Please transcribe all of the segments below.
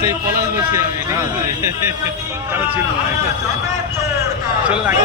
সেই পলাশ বলছি আমি, ঠিক আছে? কারো চিনবো না, চলে লাগে।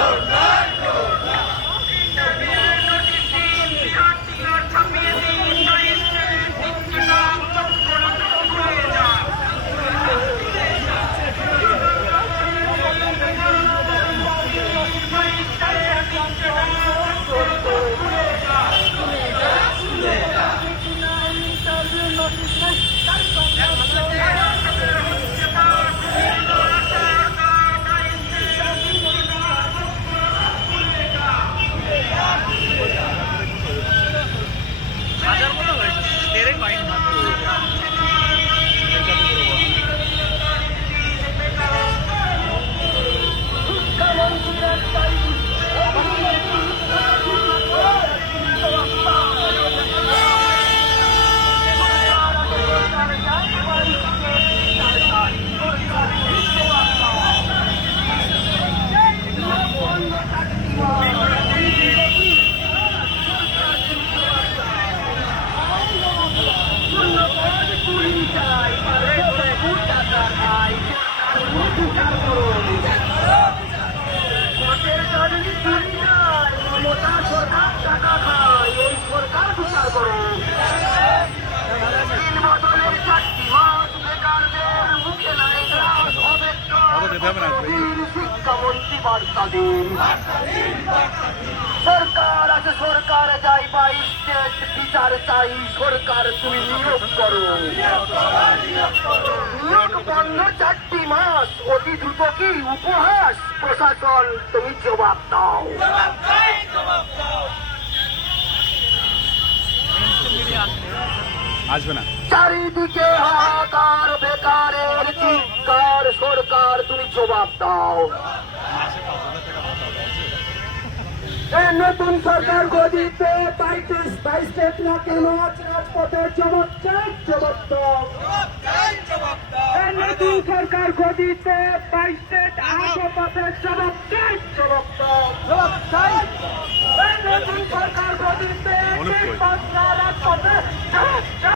সরকার আছে, সরকার যাই বা স্টেট বিচার চাই, সরকার তুমি নিয়োগ করো। নিয়োগ বন্ধ 4টি মাস, অতি দ্রুত কি উপহাস? প্রশাসন তুমি জবাব দাও। আসবে না। চারিদিকে হাহাকার, বেকারের চিৎকার, সরকার তুমি জবাব দাও। নতুন সরকার গদিতে বাইস্টেট না কেন রাজপথের জবাব চাই, জবাব দাও। নতুন সরকার গদিতে বাইস্টেট রাজপথের জবাব চাই, জবাব দাও। নতুন সরকার গদিতে রাজপথের জবাব চাই।